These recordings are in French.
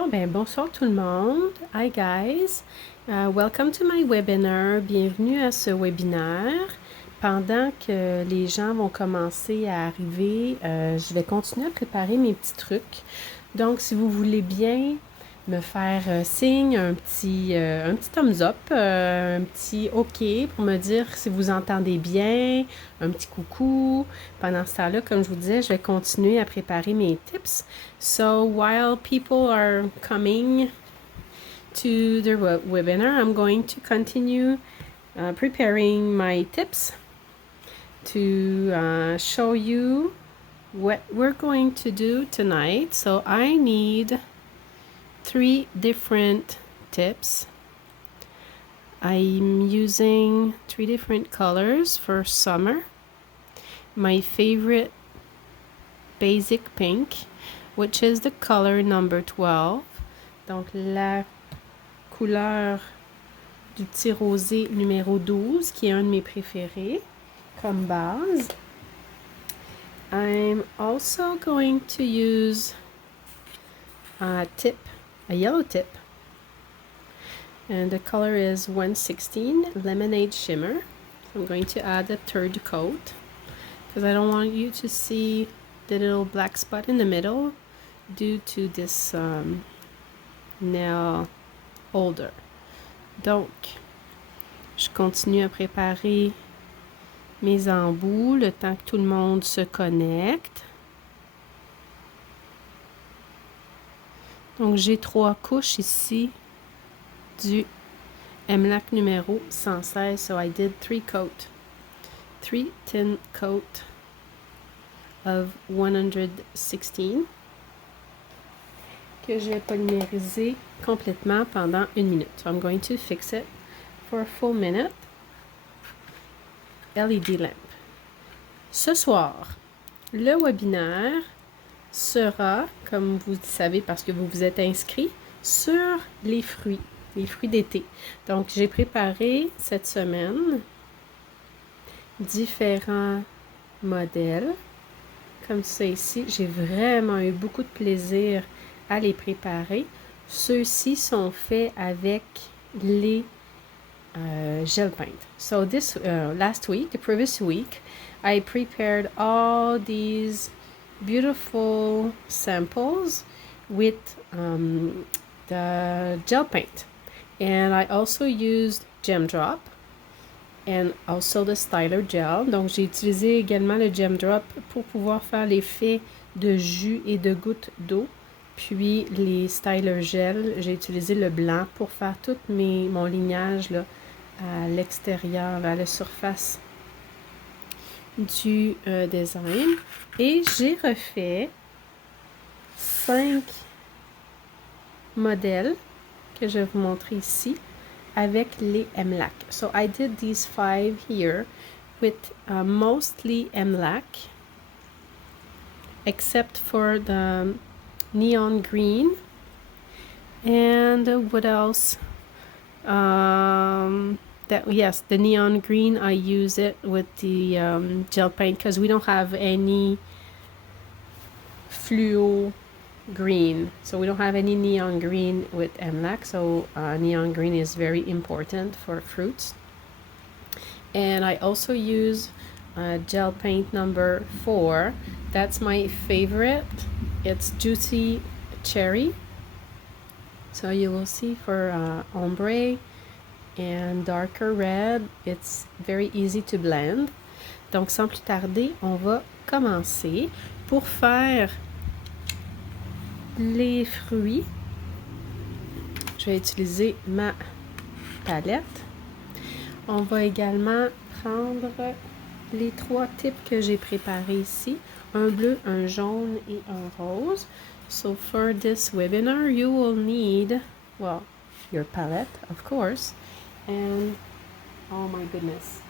Bon, ben, bonsoir tout le monde. Hi guys. Welcome to my webinar. Bienvenue à ce webinaire. Pendant que les gens vont commencer à arriver, je vais continuer à préparer mes petits trucs. Donc, si vous voulez bien me faire signe, un petit thumbs up, un petit OK pour me dire si vous entendez bien, un petit coucou. Pendant ce temps-là, comme je vous disais, je vais continuer à préparer mes tips. So while people are coming to the webinar, I'm going to continue preparing my tips to show you what we're going to do tonight. So I need 3 different tips. I'm using 3 different colors for summer. My favorite basic pink, which is the color number 12. Donc la couleur du petit rosé numéro 12, qui est un de mes préférés comme base. I'm also going to use a yellow tip, and the color is 116 Lemonade Shimmer. I'm going to add a third coat because I don't want you to see the little black spot in the middle due to this nail holder. Donc, je continue à préparer mes embouts le temps que tout le monde se connecte. Donc, j'ai 3 couches ici du MLAC numéro 116. So I did 3 thin coat of 116 que je vais polymériser complètement pendant 1 minute. So I'm going to fix it for a full minute. LED lamp. Ce soir, le webinaire sera, comme vous le savez parce que vous vous êtes inscrit, sur les fruits d'été. Donc, j'ai préparé cette semaine différents modèles. Comme ça ici, j'ai vraiment eu beaucoup de plaisir à les préparer. Ceux-ci sont faits avec les gel paint. So this the previous week, I prepared all these beautiful samples with the gel paint, and I also used Gem Drop and also the styler gel. Donc j'ai utilisé également le Gem Drop pour pouvoir faire l'effet de jus et de gouttes d'eau. Puis les styler gel, j'ai utilisé le blanc pour faire tout mon lignage là, à l'extérieur, à la surface du design. Et j'ai refait 5 modèles que je vais vous montrer ici avec les MLAC. So I did these 5 here with mostly MLAC, except for the neon green. And what else? Yes, the neon green, I use it with the gel paint because we don't have any fluo green. So we don't have any neon green with MLAC. So neon green is very important for fruits. And I also use gel paint number 4. That's my favorite. It's Juicy Cherry. So you will see for ombre and darker red, it's very easy to blend. Donc sans plus tarder, on va commencer. Pour faire les fruits, je vais utiliser ma palette. On va également prendre les 3 types que j'ai préparés ici, un bleu, un jaune et un rose. So for this webinar, you will need, well, your palette, of course, and oh my goodness,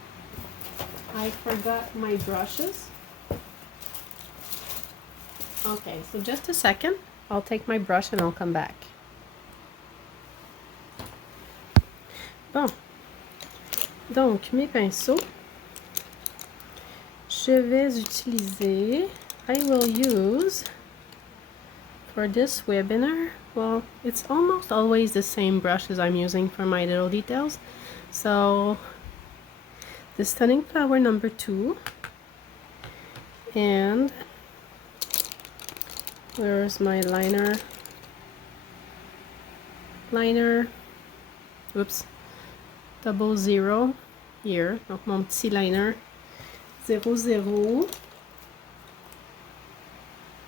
I forgot my brushes. Okay, so just a second, I'll take my brush and I'll come back. Bon, donc mes pinceaux, je vais utiliser, I will use for this webinar, well, it's almost always the same brushes I'm using for my little details. So the Stunning Flower number 2, and where's my liner? Oops, 00 here, donc mon petit liner 00.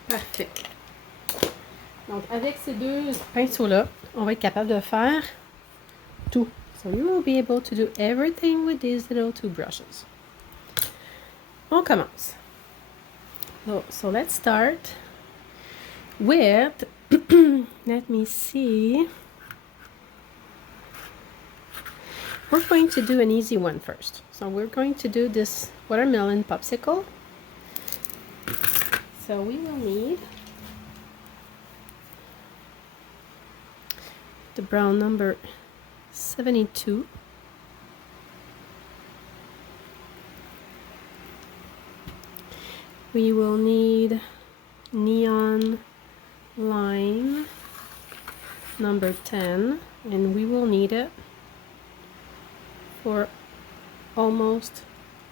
Parfait. Donc avec ces deux pinceaux-là, on va être capable de faire tout. So you will be able to do everything with these little two brushes. On commence. So let's start with, let me see. We're going to do an easy one first. So we're going to do this watermelon popsicle. So we will need the brown number 72. We will need neon lime number 10, and we will need it for almost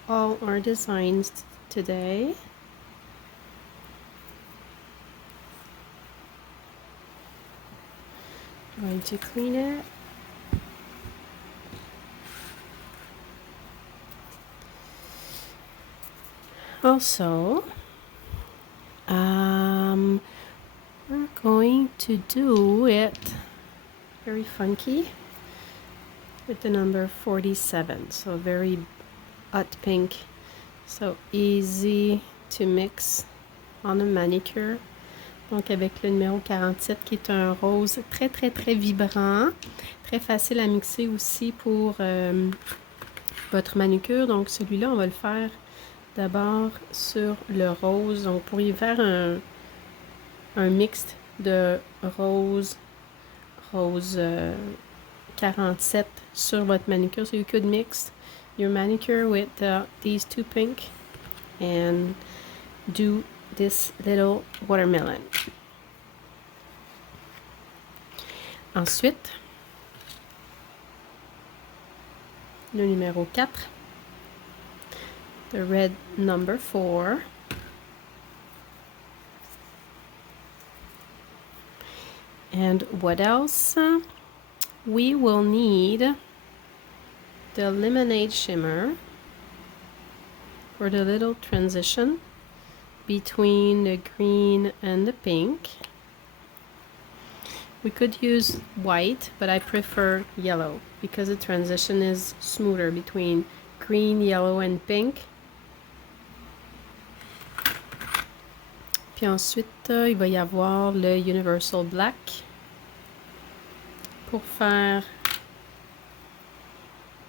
all our designs today. I'm going to clean it. Also, we're going to do it very funky with the number 47, so very hot pink, so easy to mix on a manicure. Donc avec le numéro 47 qui est un rose très très très vibrant, très facile à mixer aussi pour votre manucure. Donc celui-là, on va le faire d'abord sur le rose. Donc vous pourriez faire un mixte de rose 47 sur votre manicure. So you could mix your manicure with these two pink and do this little watermelon. Ensuite, le numéro 4, the red number 4. And what else? We will need the lemonade shimmer for the little transition between the green and the pink. We could use white, but I prefer yellow because the transition is smoother between green, yellow, and pink. Puis ensuite, il va y avoir le Universal Black pour faire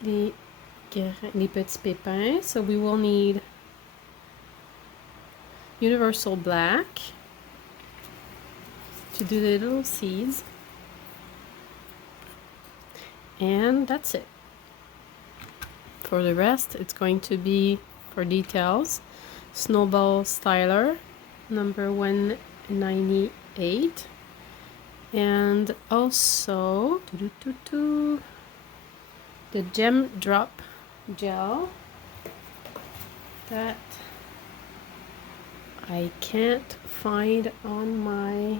les petits pépins. So we will need Universal Black to do the little seeds, and that's it. For the rest, it's going to be, for details, Snowball Styler number 198, and also the Gem Drop gel that I can't find on my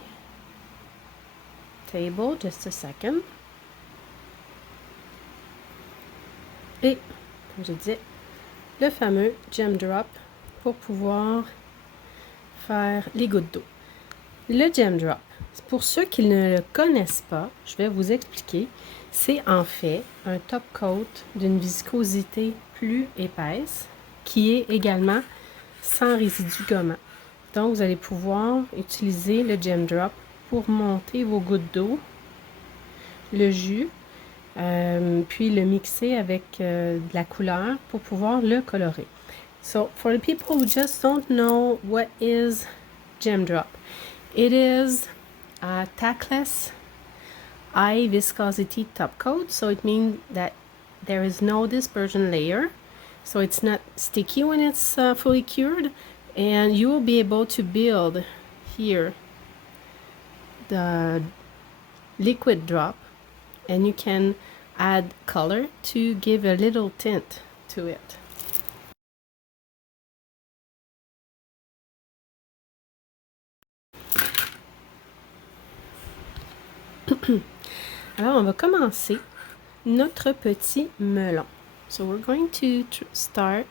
table. Just a second. Et, comme je disais, le fameux Gem Drop pour pouvoir faire les gouttes d'eau. Le Gem Drop, pour ceux qui ne le connaissent pas, je vais vous expliquer. C'est en fait un top coat d'une viscosité plus épaisse qui est également sans résidu gommant. Donc, vous allez pouvoir utiliser le Gem Drop pour monter vos gouttes d'eau, le jus, puis le mixer avec de la couleur pour pouvoir le colorer. So, for the people who just don't know what is Gem Drop, it is a tackless high viscosity top coat. So it means that there is no dispersion layer. So it's not sticky when it's fully cured. And you will be able to build here the liquid drop, and you can add color to give a little tint to it. Alors, on va commencer notre petit melon. So we're going to start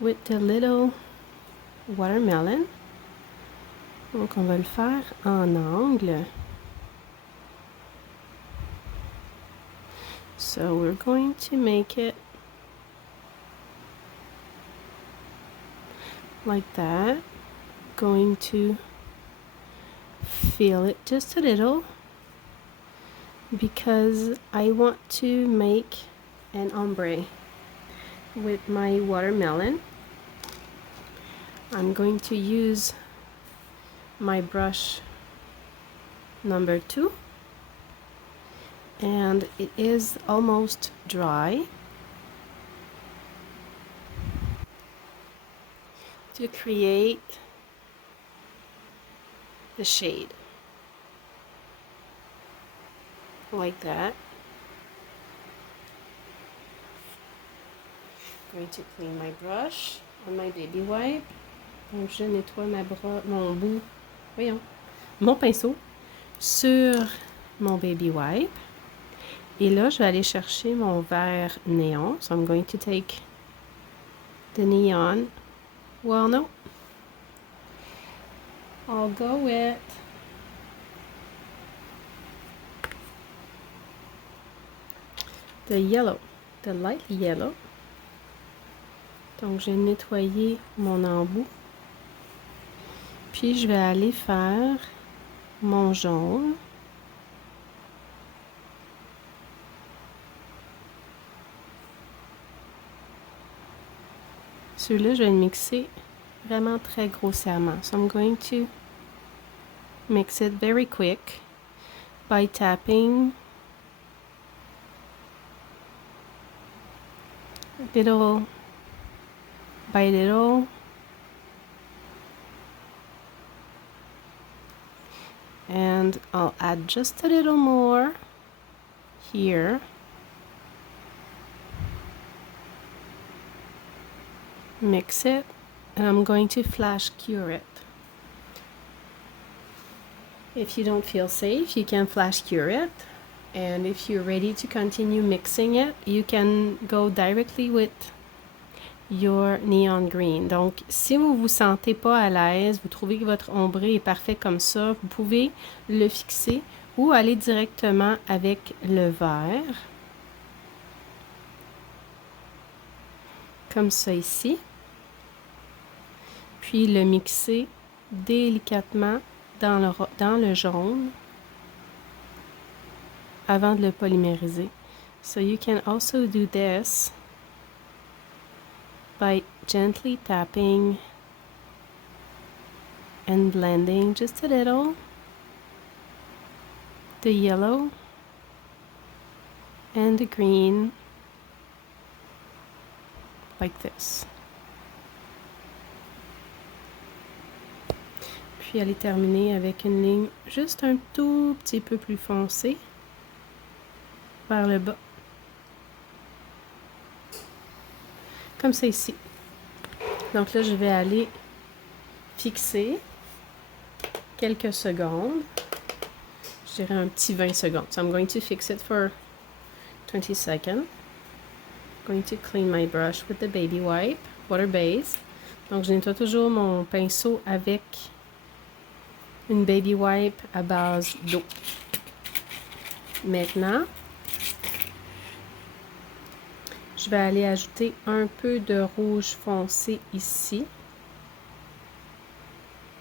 with the little watermelon. Donc, on va le faire en angle. So we're going to make it like that. Going to fill it just a little because I want to make an ombre with my watermelon. I'm going to use my brush number 2, and it is almost dry, to create the shade like that. I'm going to clean my brush on my baby wipe. Donc je nettoie mon pinceau sur mon baby wipe. Et là, je vais aller chercher mon vert néon. So I'm going to take the neon. Well, no. I'll go with the yellow, the light yellow. Donc, j'ai nettoyé mon embout. Puis, je vais aller faire mon jaune. Celui-là, je vais le mixer vraiment très grossièrement. So I'm going to mix it very quick by tapping little by little. And I'll add just a little more here. Mix it, and I'm going to flash cure it. If you don't feel safe, you can flash cure it. And if you're ready to continue mixing it, you can go directly with your neon green. Donc, si vous vous sentez pas à l'aise, vous trouvez que votre ombre est parfait comme ça, vous pouvez le fixer ou aller directement avec le vert. Comme ça ici. Puis le mixer délicatement dans le jaune avant de le polymériser. So you can also do this by gently tapping and blending just a little the yellow and the green like this. Puis aller terminer avec une ligne juste un tout petit peu plus foncée vers le bas. Comme ça ici. Donc là, je vais aller fixer quelques secondes. Je dirais un petit 20 secondes. So I'm going to fix it for 20 seconds. I'm going to clean my brush with the baby wipe, water based. Donc je nettoie toujours mon pinceau avec une baby wipe à base d'eau. Maintenant, je vais aller ajouter un peu de rouge foncé ici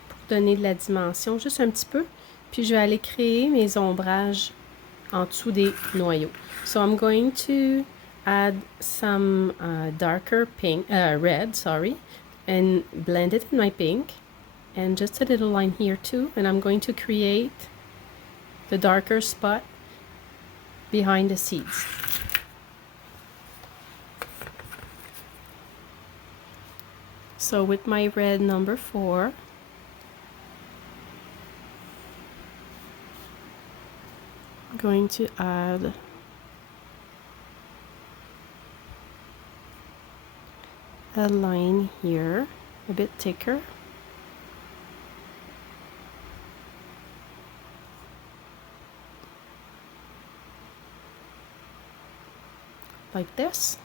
pour donner de la dimension, juste un petit peu. Puis je vais aller créer mes ombrages en dessous des noyaux. So I'm going to add some darker pink, red, sorry, and blend it in my pink. And just a little line here too. And I'm going to create the darker spot behind the seeds. So with my red number 4, going to add a line here, a bit thicker. Like this.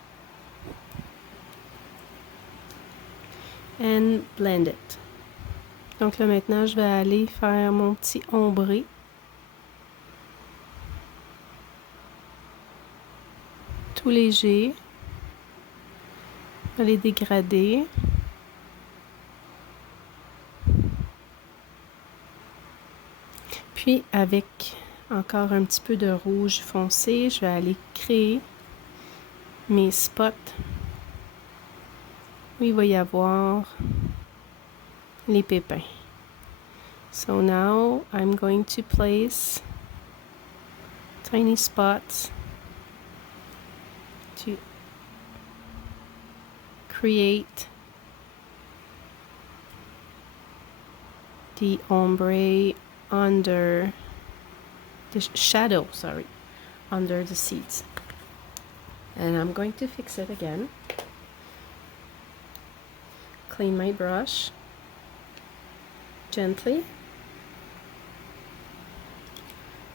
And blend it. Donc là maintenant, je vais aller faire mon petit ombré. Tout léger. Aller dégrader. Puis avec encore un petit peu de rouge foncé, je vais aller créer mes spots où il va y avoir les pépins. So now I'm going to place tiny spots to create the ombre under the shadow, under the seeds. And I'm going to fix it again. Clean my brush gently.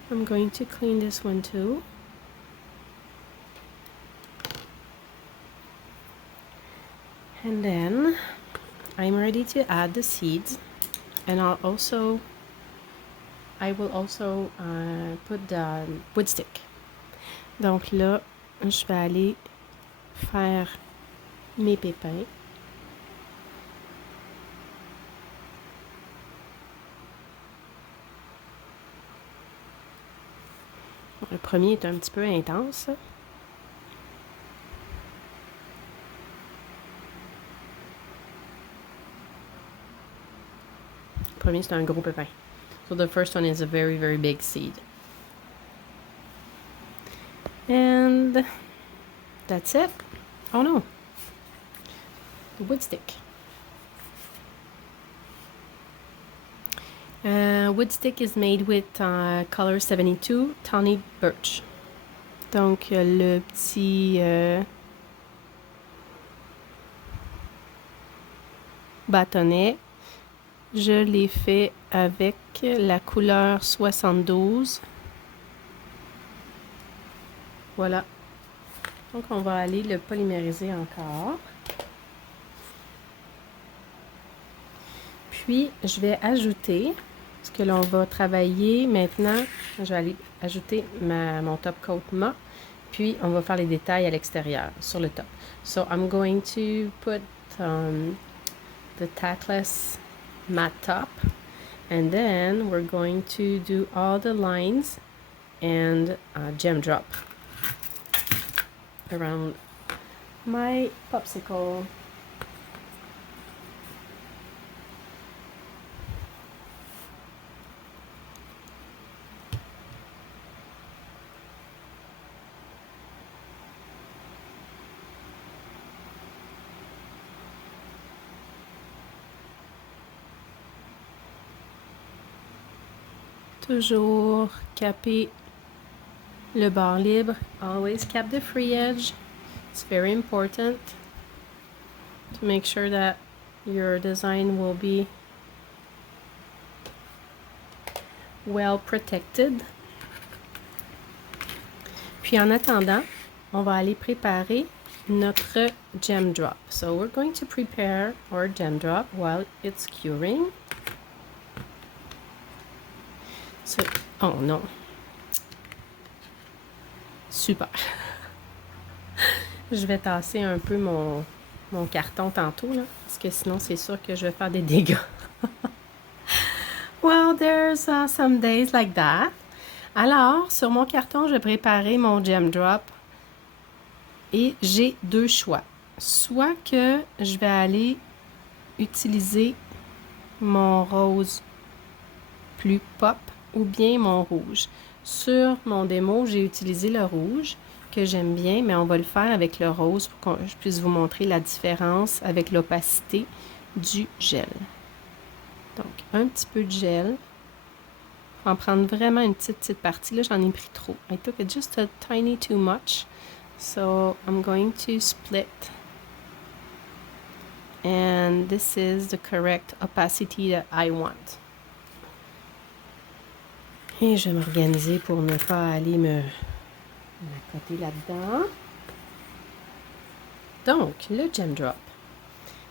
I'm going to clean this one too. And then I'm ready to add the seeds, and I will also put the wood stick. Donc là, je vais aller faire mes pépins. Le premier est un petit peu intense. Le premier, c'est un gros pépin. So the first one is a very, very big seed. And that's it. Oh no. The wood stick. Wood stick is made with color 72 tawny birch. Donc le petit bâtonnet, je l'ai fait avec la couleur 72. Voilà. Donc on va aller le polymériser encore. Puis je vais ajouter, parce que l'on va travailler maintenant, je vais aller ajouter mon top coat mat, puis on va faire les détails à l'extérieur, sur le top. So I'm going to put the tackless matte top, and then we're going to do all the lines and gem drop around my popsicle. Toujours caper le bord libre. Always cap the free edge. It's very important to make sure that your design will be well protected. Puis en attendant, on va aller préparer notre gem drop. So we're going to prepare our gem drop while it's curing. So, oh non. Super. Je vais tasser un peu mon carton tantôt, là, parce que sinon, c'est sûr que je vais faire des dégâts. Well, there's some days like that. Alors, sur mon carton, je vais préparer mon gem drop. Et j'ai deux choix. Soit que je vais aller utiliser mon rose plus pop ou bien mon rouge. Sur mon démo, j'ai utilisé le rouge que j'aime bien, mais on va le faire avec le rose pour que je puisse vous montrer la différence avec l'opacité du gel. Donc, un petit peu de gel Faut en prendre vraiment une petite partie. Là, j'en ai pris trop. I took it just a tiny too much. So I'm going to split. And this is the correct opacity that I want. Et je vais m'organiser pour ne pas aller me côté là-dedans. Donc, le gem drop,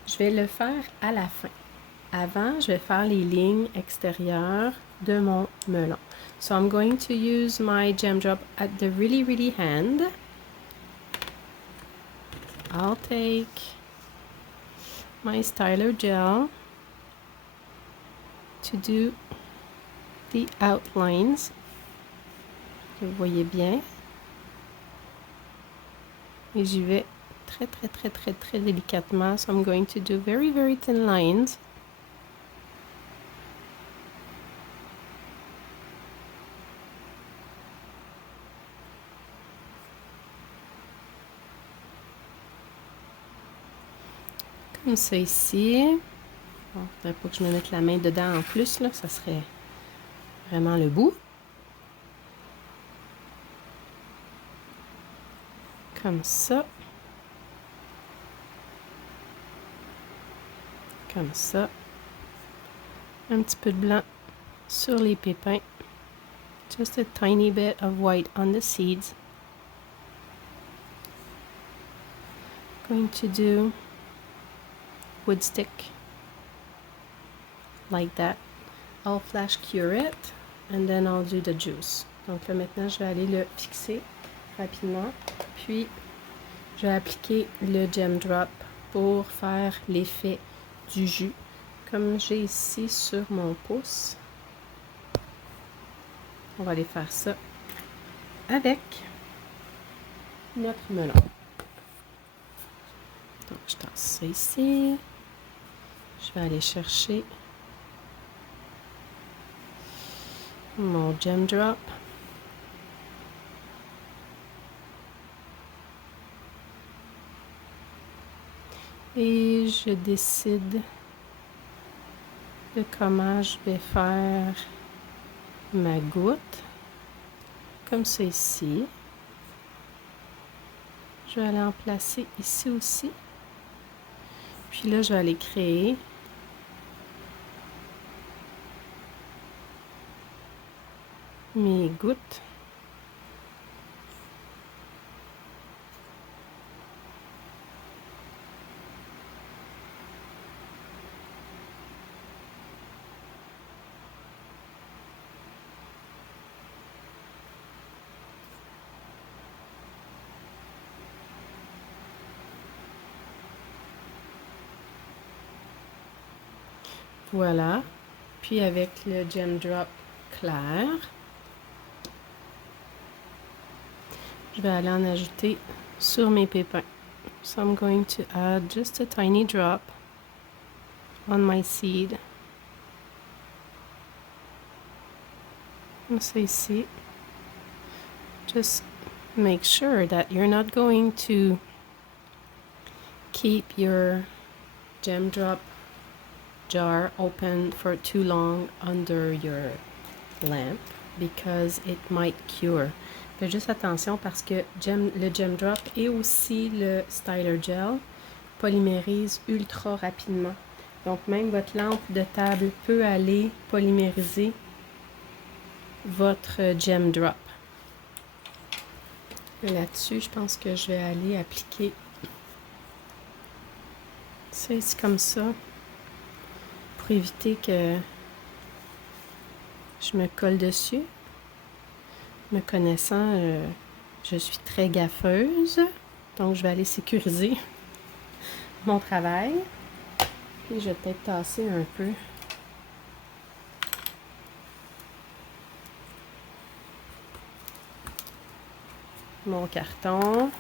je vais le faire à la fin. Avant, je vais faire les lignes extérieures de mon melon. So I'm going to use my gem drop at the really hand. I'll take my styler gel to do the outlines. Vous voyez bien. Et j'y vais très délicatement. So I'm going to do very thin lines. Comme ça ici. Bon, faudrait pas que je me mette la main dedans en plus, là. Ça serait vraiment le bout. Comme ça. Comme ça. Un petit peu de blanc sur les pépins. Just a tiny bit of white on the seeds. Going to do wood stick like that. I'll flash cure it and then I'll do the juice. Donc là maintenant je vais aller le fixer rapidement. Puis je vais appliquer le gem drop pour faire l'effet du jus. Comme j'ai ici sur mon pouce. On va aller faire ça avec notre melon. Donc je tasse ça ici. Je vais aller chercher mon gem drop. Et je décide de comment je vais faire ma goutte. Comme ça ici. Je vais aller en placer ici aussi. Puis là, je vais aller créer mes gouttes. Voilà. Puis avec le gem drop clair, je vais aller en ajouter sur mes pépins. So I'm going to add just a tiny drop on my seed. Comme ça ici. Just make sure that you're not going to keep your gem drop jar open for too long under your lamp because it might cure. Faites juste attention parce que le gem drop et aussi le styler gel polymérisent ultra rapidement. Donc même votre lampe de table peut aller polymériser votre gem drop. Là-dessus, je pense que je vais aller appliquer ça ici comme ça. Pour éviter que je me colle dessus. Me connaissant, je suis très gaffeuse, donc je vais aller sécuriser mon travail. Puis je vais peut-être tasser un peu. Mon carton.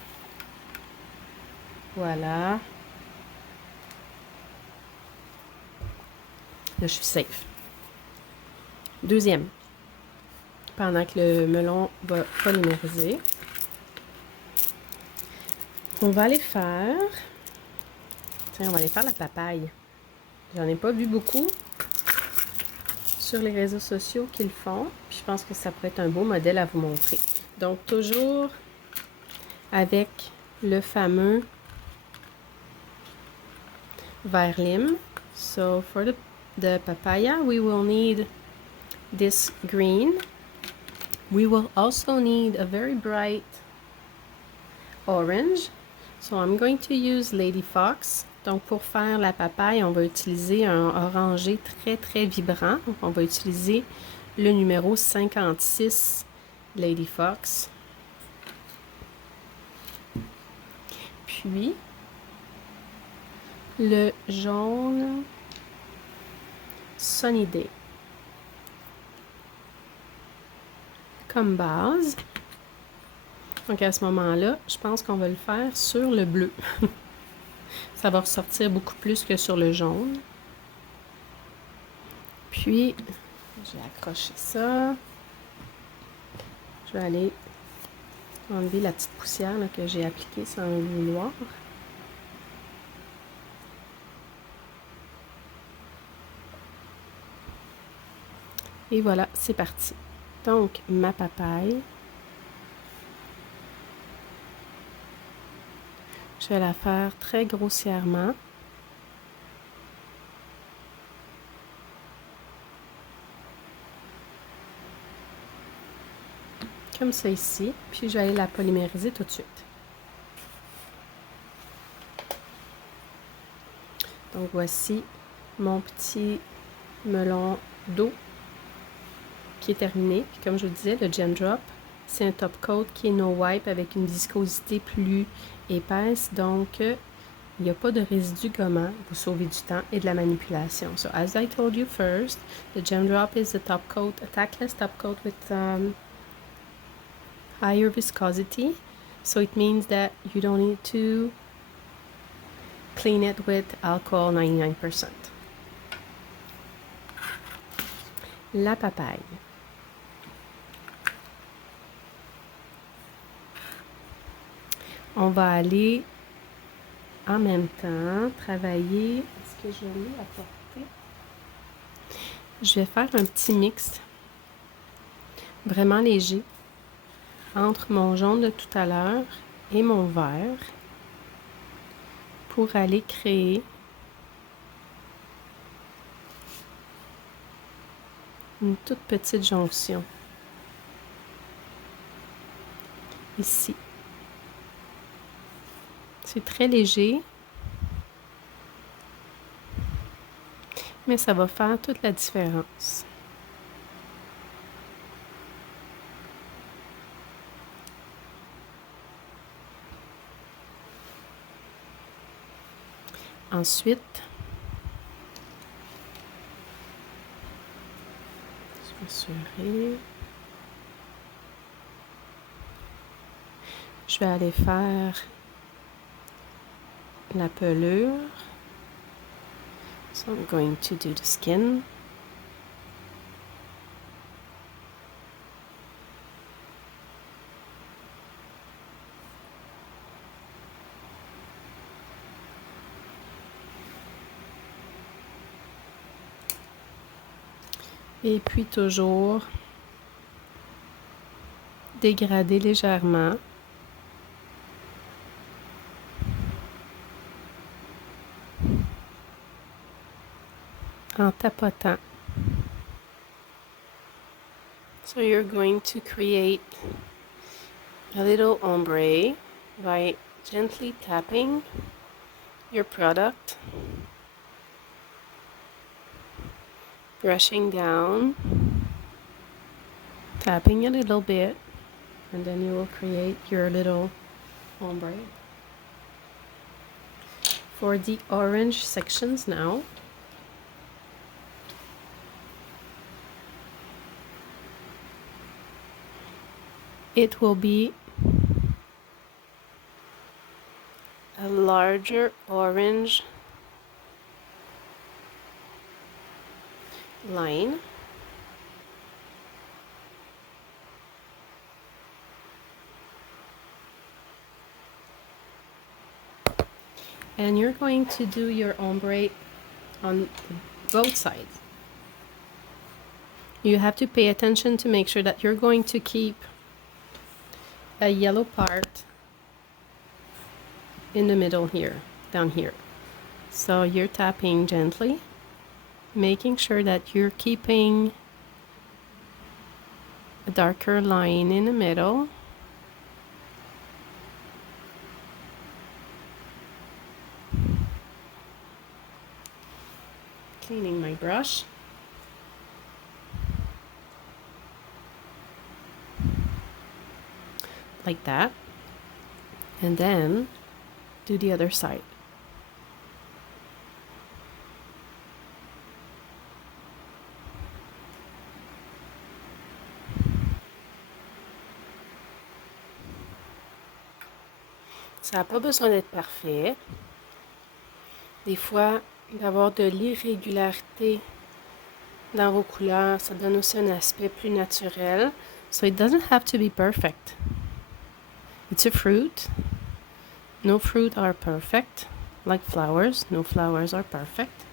Voilà. Là, je suis safe. Deuxième. Pendant que le melon va polymériser, on va aller faire... Tiens, on va aller faire la papaye. J'en ai pas vu beaucoup sur les réseaux sociaux qui le font. Puis je pense que ça pourrait être un beau modèle à vous montrer. Donc, toujours avec le fameux vert lime. So, for the papaya, we will need this green. We will also need a very bright orange. So, I'm going to use Lady Fox. Donc, pour faire la papaye, on va utiliser un orangé très, très vibrant. Donc, on va utiliser le numéro 56 Lady Fox. Puis, le jaune Sunny Day comme base. Donc, à ce moment-là, je pense qu'on va le faire sur le bleu. Ça va ressortir beaucoup plus que sur le jaune. Puis, je vais accrocher ça. Je vais aller enlever la petite poussière là, que j'ai appliquée sans le vouloir. Et voilà, c'est parti. Donc, ma papaye. Je vais la faire très grossièrement. Comme ça ici. Puis, je vais aller la polymériser tout de suite. Donc, voici mon petit melon d'eau qui est terminé. Puis, comme je vous disais, le Gem Drop, c'est un top coat qui est no wipe avec une viscosité plus épaisse. Donc, il n'y a pas de résidu gommant. Vous sauvez du temps et de la manipulation. So, as I told you first, the Gem Drop is the top coat, a tackless top coat with higher viscosity. So, it means that you don't need to clean it with alcohol 99%. La papaye. On va aller en même temps travailler. Est-ce que je l'ai apporté? Je vais faire un petit mix vraiment léger entre mon jaune de tout à l'heure et mon vert pour aller créer une toute petite jonction ici. C'est très léger, mais ça va faire toute la différence. Ensuite, je vais m'assurer. Je vais aller faire la pelure. So I'm going to do the skin. Et puis toujours dégrader légèrement. En tapotant. So you're going to create a little ombre by gently tapping your product, brushing down, tapping a little bit, and then you will create your little ombre. For the orange sections now, it will be a larger orange line. And you're going to do your ombre on both sides. you have to pay attention to make sure that you're going to keep a yellow part in the middle here, down here. So you're tapping gently, making sure that you're keeping a darker line in the middle. Cleaning my brush. Like that. And then do the other side. Ça n'a pas besoin d'être parfait. Des fois, d'avoir de l'irrégularité dans vos couleurs, ça donne aussi un aspect plus naturel. So it doesn't have to be perfect. It's a fruit. No fruit are perfect. Like flowers, no flowers are perfect.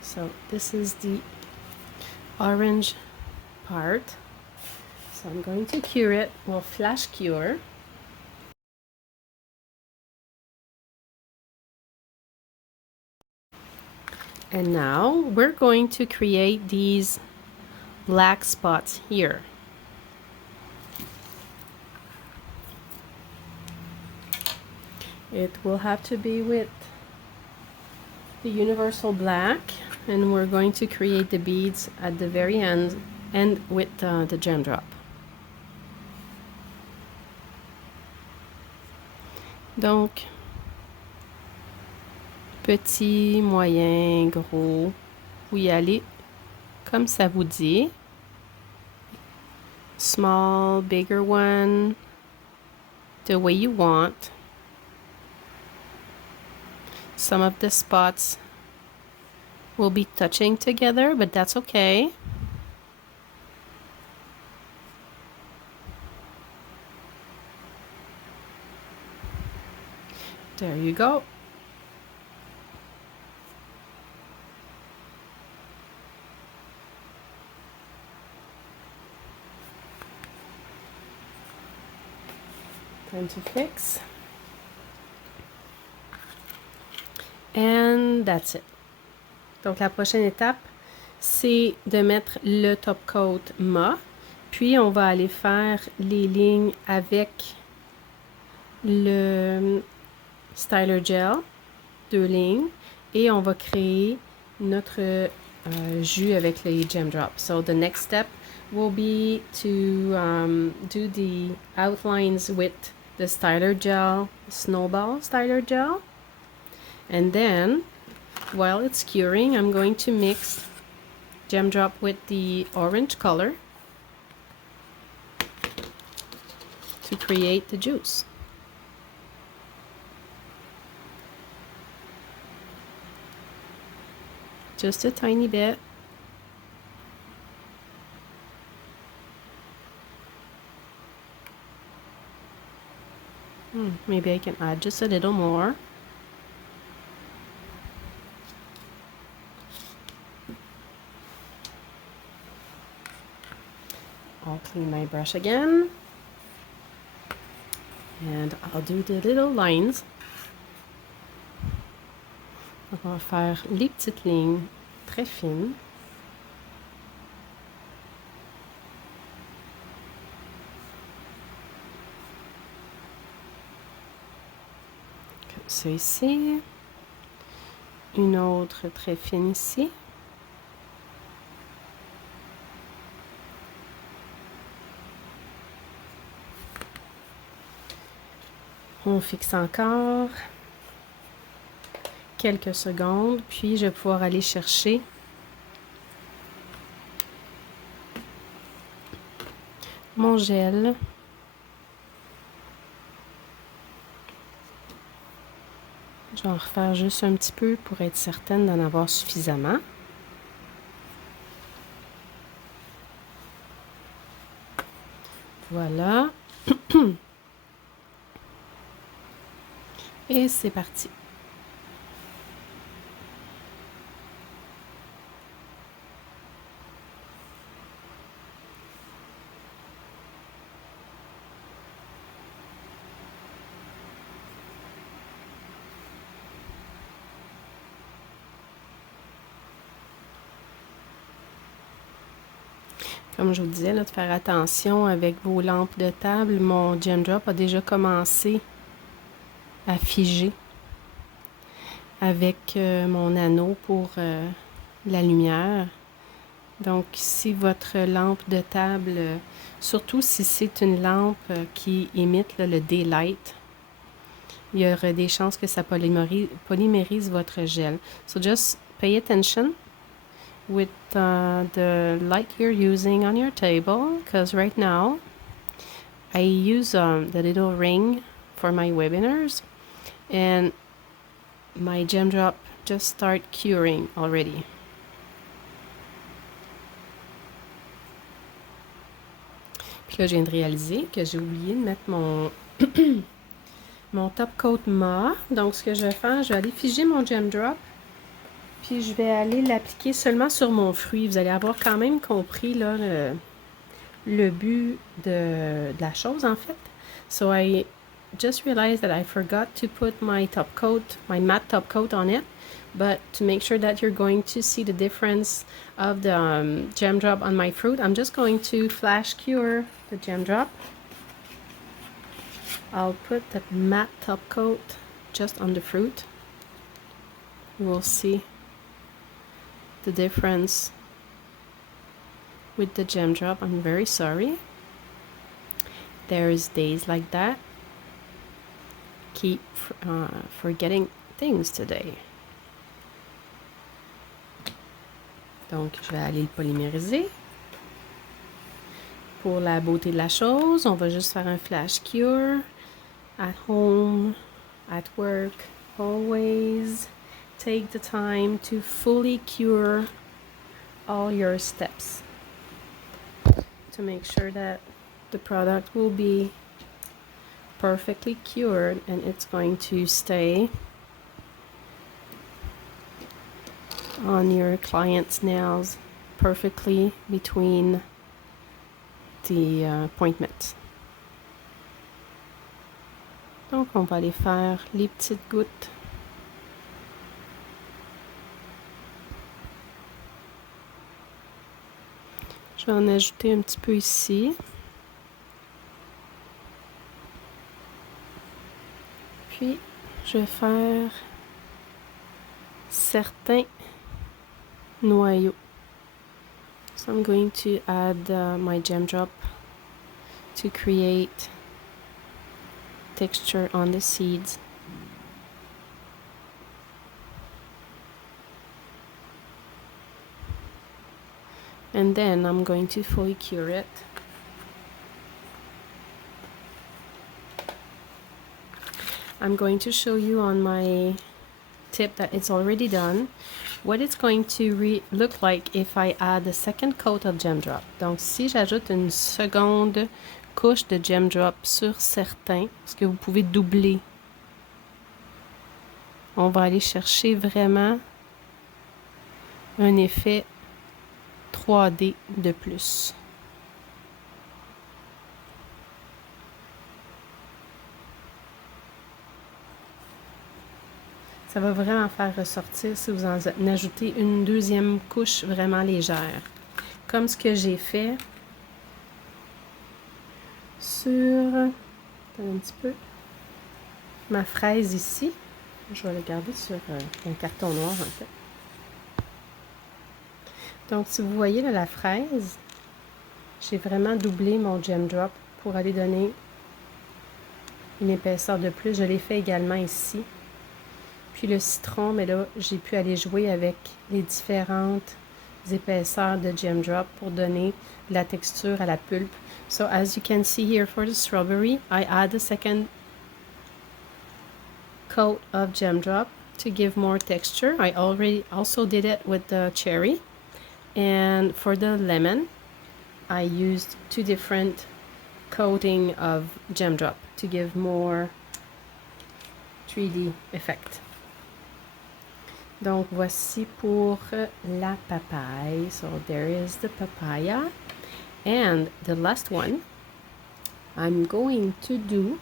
So this is the orange part. So I'm going to cure it. We'll flash cure. And now we're going to create these black spots here. It will have to be with the universal black, and we're going to create the beads at the very end and with the gem drop. Donc, petit, moyen, gros, vous y allez comme ça vous dit. Small, bigger one, the way you want. Some of the spots will be touching together, but that's okay. There you go. Time to fix. And that's it. Donc la prochaine étape, c'est de mettre le top coat mat, puis on va aller faire les lignes avec le styler gel, 2 lignes, et on va créer notre jus avec les gem drops. So the next step will be to do the outlines with the styler gel, snowball styler gel. And then, while it's curing, I'm going to mix gem drop with the orange color to create the juice. Just a tiny bit. Maybe I can add just a little more. I'll clean my brush again. And I'll do the little lines. Donc on va faire les petites lignes très fines. Comme ça ici. Une autre très fine ici. On fixe encore quelques secondes, puis je vais pouvoir aller chercher mon gel. Je vais en refaire juste un petit peu pour être certaine d'en avoir suffisamment. Voilà. Et c'est parti. Comme je vous disais, là, de faire attention avec vos lampes de table. Mon gem drop a déjà commencé à figer avec mon anneau pour la lumière. Donc, si votre lampe de table, surtout si c'est une lampe qui imite là, le daylight, il y aurait des chances que ça polymérise votre gel. So just pay attention with the light you're using on your table, because right now I use the little ring for my webinars, and my gem drop just start curing already. Puis là, je viens de réaliser que j'ai oublié de mettre mon mon top coat mat. Donc, ce que je vais faire, je vais aller figer mon gem drop. Puis, je vais aller l'appliquer seulement sur mon fruit. Vous allez avoir quand même compris là, le but de la chose, en fait. So, I just realized that I forgot to put my top coat, my matte top coat on it. But to make sure that you're going to see the difference of the gem drop on my fruit, I'm just going to flash cure the gem drop. I'll put the matte top coat just on the fruit. We'll see the difference with the gem drop. I'm very sorry. There's days like that. Keep forgetting things today. Donc, je vais aller le polymériser. Pour la beauté de la chose, on va juste faire un flash cure. At home, at work, always take the time to fully cure all your steps to make sure that the product will be perfectly cured and it's going to stay on your client's nails perfectly between the appointments. Donc, on va aller faire les petites gouttes. Je vais en ajouter un petit peu ici. Puis, je vais faire certains noyaux. So I'm going to add my gem drop to create texture on the seeds. And then I'm going to fully cure it. I'm going to show you on my tip that it's already done what it's going to look like if I add a second coat of gem drop. Donc si j'ajoute une seconde couche de gem drop sur certains, parce que vous pouvez doubler, on va aller chercher vraiment un effet 3D de plus. Ça va vraiment faire ressortir si vous en ajoutez une deuxième couche vraiment légère. Comme ce que j'ai fait sur un petit peu ma fraise ici. Je vais le garder sur un carton noir en fait. Donc si vous voyez là, la fraise, j'ai vraiment doublé mon gem drop pour aller donner une épaisseur de plus. Je l'ai fait également ici. Puis le citron, mais là, j'ai pu aller jouer avec les différentes épaisseurs de gem drop pour donner la texture à la pulpe. So as you can see here for the strawberry, I add a second coat of gem drop to give more texture. I already also did it with the cherry. And for the lemon, I used two different coating of gem drop to give more 3D effect. Donc voici pour la papaye. So there is the papaya. And the last one, I'm going to do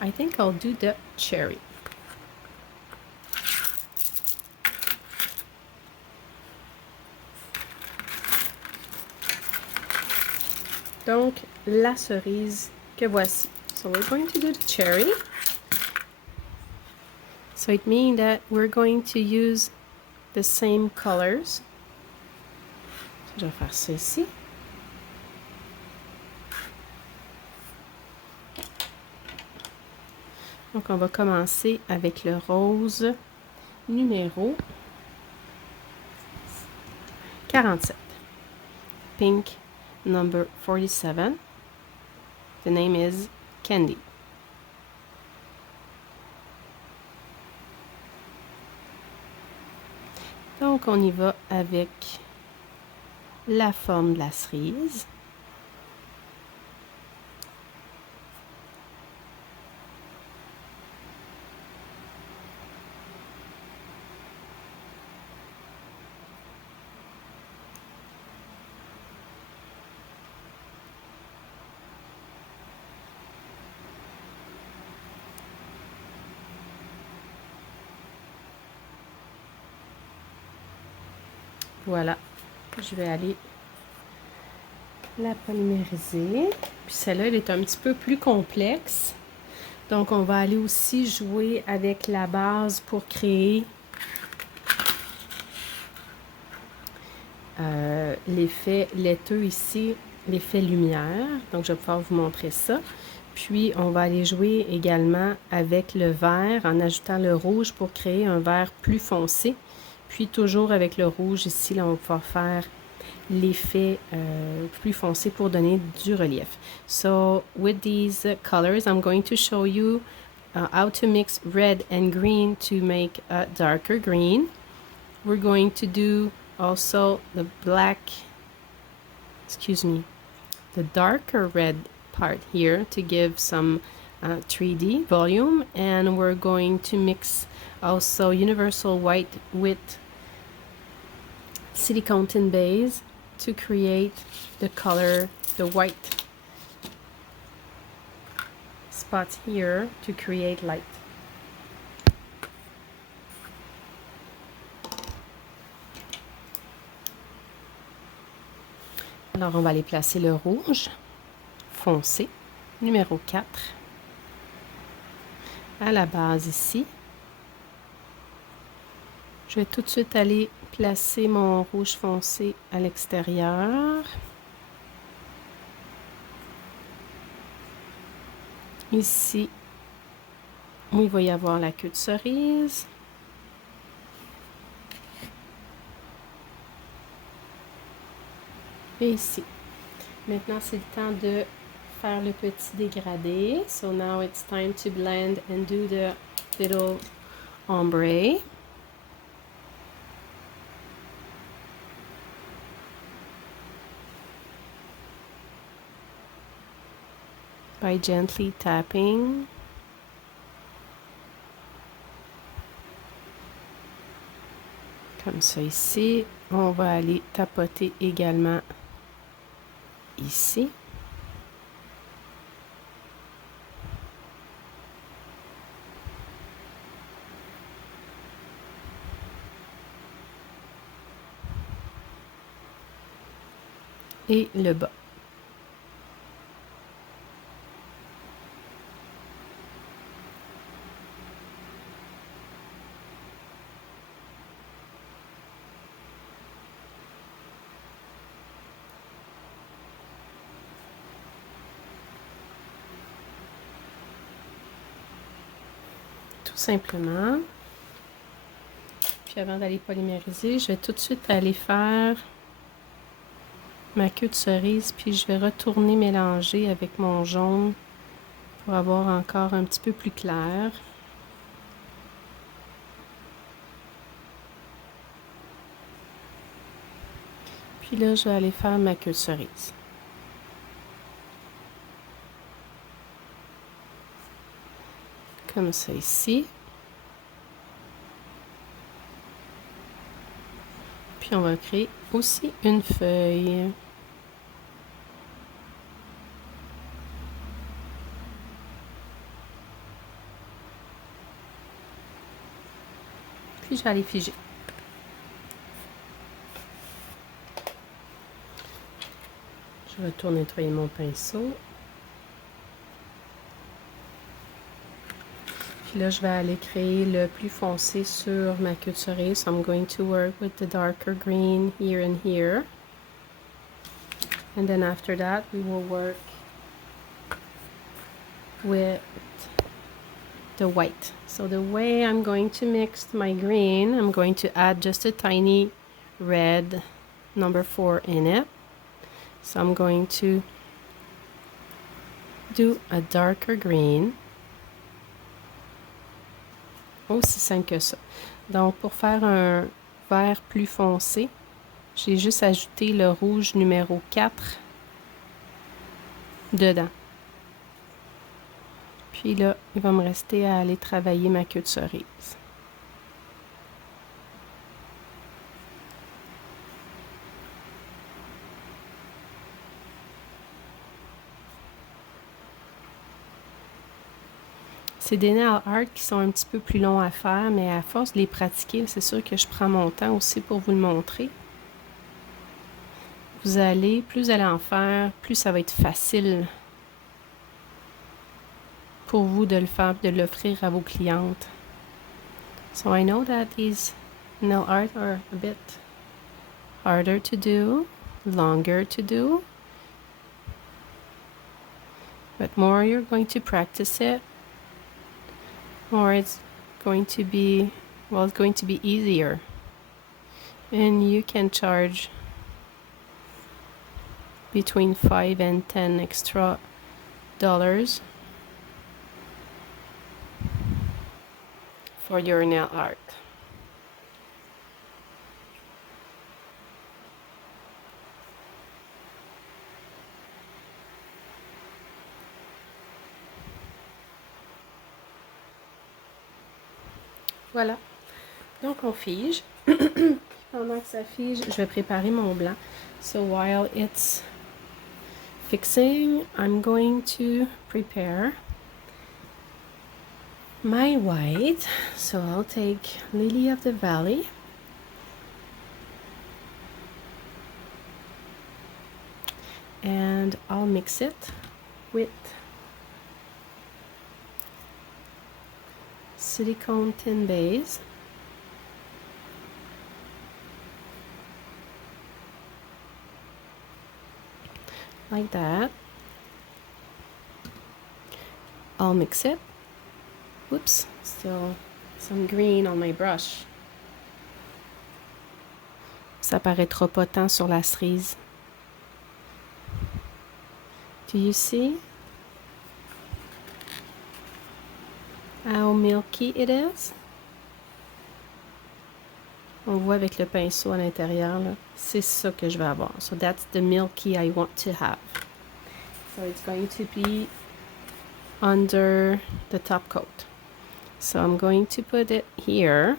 I think I'll do the cherry. Donc, la cerise que voici. So we're going to do the cherry. So it means that we're going to use the same colors. Je vais faire ça ici. Donc, on va commencer avec le rose numéro 47. Pink number 47. The name is Candy. Donc, on y va avec la forme de la cerise. Voilà, je vais aller la polymériser. Puis celle-là, elle est un petit peu plus complexe. Donc, on va aller aussi jouer avec la base pour créer l'effet laiteux ici, l'effet lumière. Donc, je vais pouvoir vous montrer ça. Puis, on va aller jouer également avec le vert en ajoutant le rouge pour créer un vert plus foncé. Puis, toujours avec le rouge ici, là, on va pouvoir faire l'effet plus foncé pour donner du relief. So, with these colors, I'm going to show you how to mix red and green to make a darker green. We're going to do also the the darker red part here to give some 3D volume, and we're going to mix also universal white with silicone tin base to create the color, the white spots here to create light. Alors, on va aller placer le rouge foncé, numéro 4, à la base ici. Je vais tout de suite aller placer mon rouge foncé à l'extérieur. Ici, où il va y avoir la queue de cerise. Et ici. Maintenant, c'est le temps de faire le petit dégradé. So now it's time to blend and do the little ombre. By gently tapping. Comme ça ici. On va aller tapoter également ici. Et le bas. Tout simplement. Puis avant d'aller polymériser, je vais tout de suite aller faire ma queue de cerise, puis je vais retourner mélanger avec mon jaune pour avoir encore un petit peu plus clair. Puis là, je vais aller faire ma queue de cerise. Comme ça ici. Puis on va créer aussi une feuille. Puis je vais aller figer. Je Je retourne nettoyer mon pinceau. Puis là, je vais aller créer le plus foncé sur ma queue de cerise. So I'm going to work with the darker green here and here. And then after that, we will work with the white. So the way I'm going to mix my green, I'm going to add just a tiny red number 4 in it. So I'm going to do a darker green. Aussi simple que ça. Donc, pour faire un vert plus foncé, j'ai juste ajouté le rouge numéro 4 dedans. Puis là, il va me rester à aller travailler ma queue de cerise. C'est des nail art qui sont un petit peu plus longs à faire, mais à force de les pratiquer, c'est sûr que je prends mon temps aussi pour vous le montrer. Plus vous allez en faire, plus ça va être facile pour vous de le faire, de l'offrir à vos clientes. So I know that these nail art are a bit harder to do, longer to do, but more you're going to practice it, more it's going to be, well, it's going to be easier. And you can charge between $5 and $10 extra for your nail art. Voilà. Donc on fige. Pendant que ça fige, je vais préparer mon blanc. So while it's fixing, I'm going to prepare my white. So I'll take Lily of the Valley. And I'll mix it with silicone tin base. Like that. I'll mix it. Whoops, still some green on my brush. Ça paraîtra pas tant sur la cerise. Do you see how milky it is? On voit avec le pinceau à l'intérieur, là. C'est ça que je vais avoir. So that's the milky I want to have. So it's going to be under the top coat. So I'm going to put it here.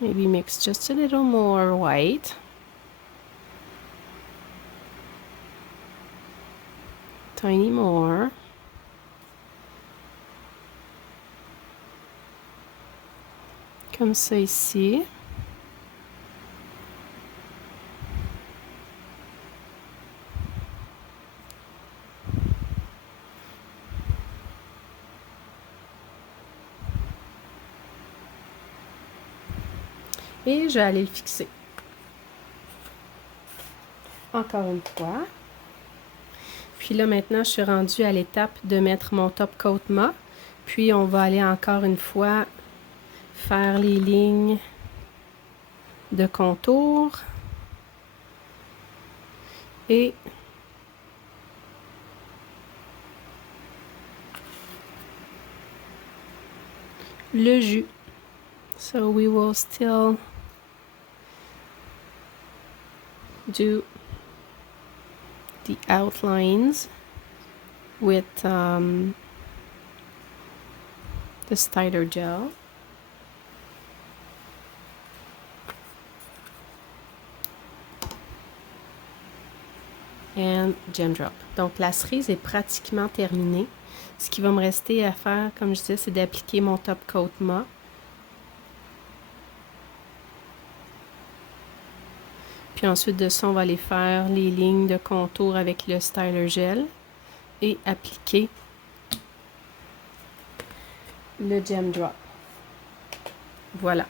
Maybe mix just a little more white. Tiny more. Comme ça ici. Et je vais aller le fixer. Encore une fois. Puis là, maintenant, je suis rendue à l'étape de mettre mon top coat mat. Puis, on va aller encore une fois faire les lignes de contour. Et le jus. So we will still do the outlines with the Styler gel. And gem drop. Donc la cerise est pratiquement terminée. Ce qui va me rester à faire, comme je disais, c'est d'appliquer mon top coat mat. Puis ensuite de ça, on va aller faire les lignes de contour avec le styler gel et appliquer le gem drop. Voilà.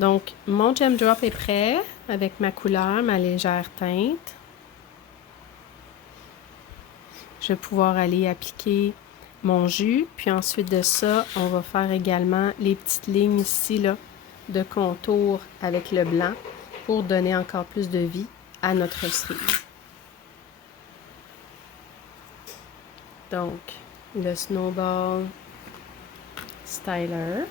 Donc, mon gem drop est prêt avec ma couleur, ma légère teinte. Je vais pouvoir aller appliquer mon jus. Puis ensuite de ça, on va faire également les petites lignes ici là, de contour avec le blanc pour donner encore plus de vie à notre cerise. Donc, le Snowball Styler.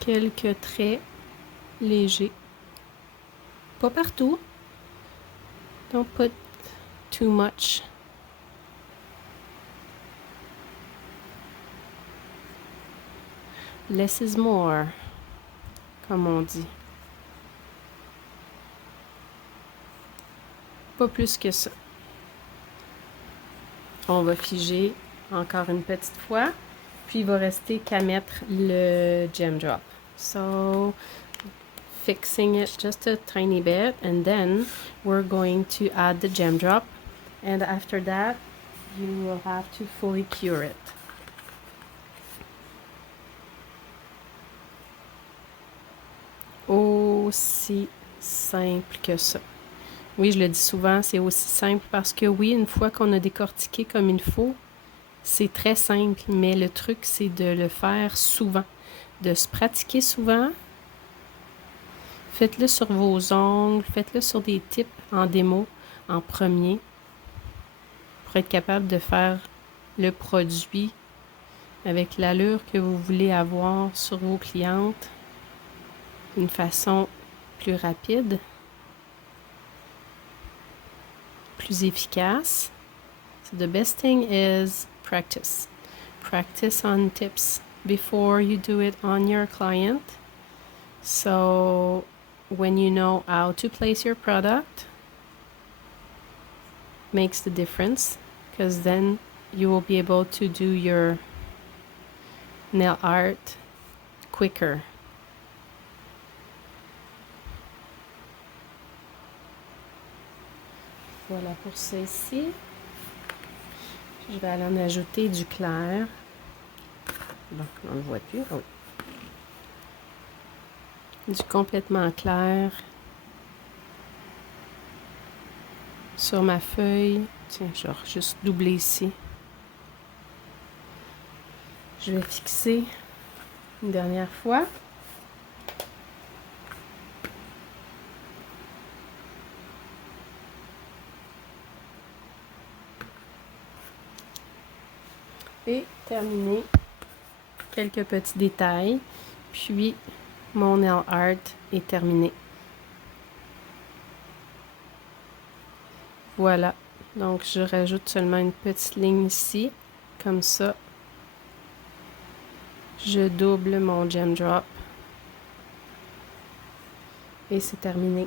Quelques traits légers. Pas partout. Don't put too much. Less is more, comme on dit. Pas plus que ça. On va figer encore une petite fois. Puis il va rester qu'à mettre le gem drop. So, fixing it just a tiny bit, and then we're going to add the gem drop, and after that you will have to fully cure it. Aussi simple que ça. Oui, je le dis souvent, c'est aussi simple parce que oui, une fois qu'on a décortiqué comme il faut, c'est très simple, mais le truc, c'est de le faire souvent, de se pratiquer souvent. Faites-le sur vos ongles, faites-le sur des types en démo en premier pour être capable de faire le produit avec l'allure que vous voulez avoir sur vos clientes d'une façon plus rapide, plus efficace. So the best thing is practice. Practice on tips before you do it on your client. So when you know how to place your product, makes the difference, because then you will be able to do your nail art quicker. Voilà pour ça ici. Je vais aller en ajouter du clair. Bon, on ne le voit plus. Oh. Du complètement clair sur ma feuille. Tiens, je vais juste doubler ici. Je vais fixer une dernière fois. Et terminer quelques petits détails. Puis mon nail art est terminé. Voilà. Donc je rajoute seulement une petite ligne ici. Comme ça. Je double mon gem drop. Et c'est terminé.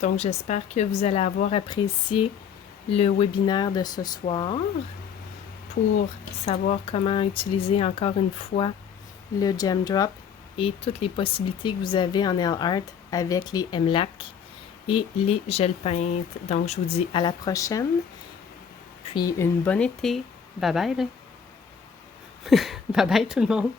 Donc j'espère que vous allez avoir apprécié le webinaire de ce soir pour savoir comment utiliser encore une fois le gem drop et toutes les possibilités que vous avez en nail art avec les MLAC et les gel peintes. Donc je vous dis à la prochaine, puis une bonne été. Bye bye. Bye bye tout le monde.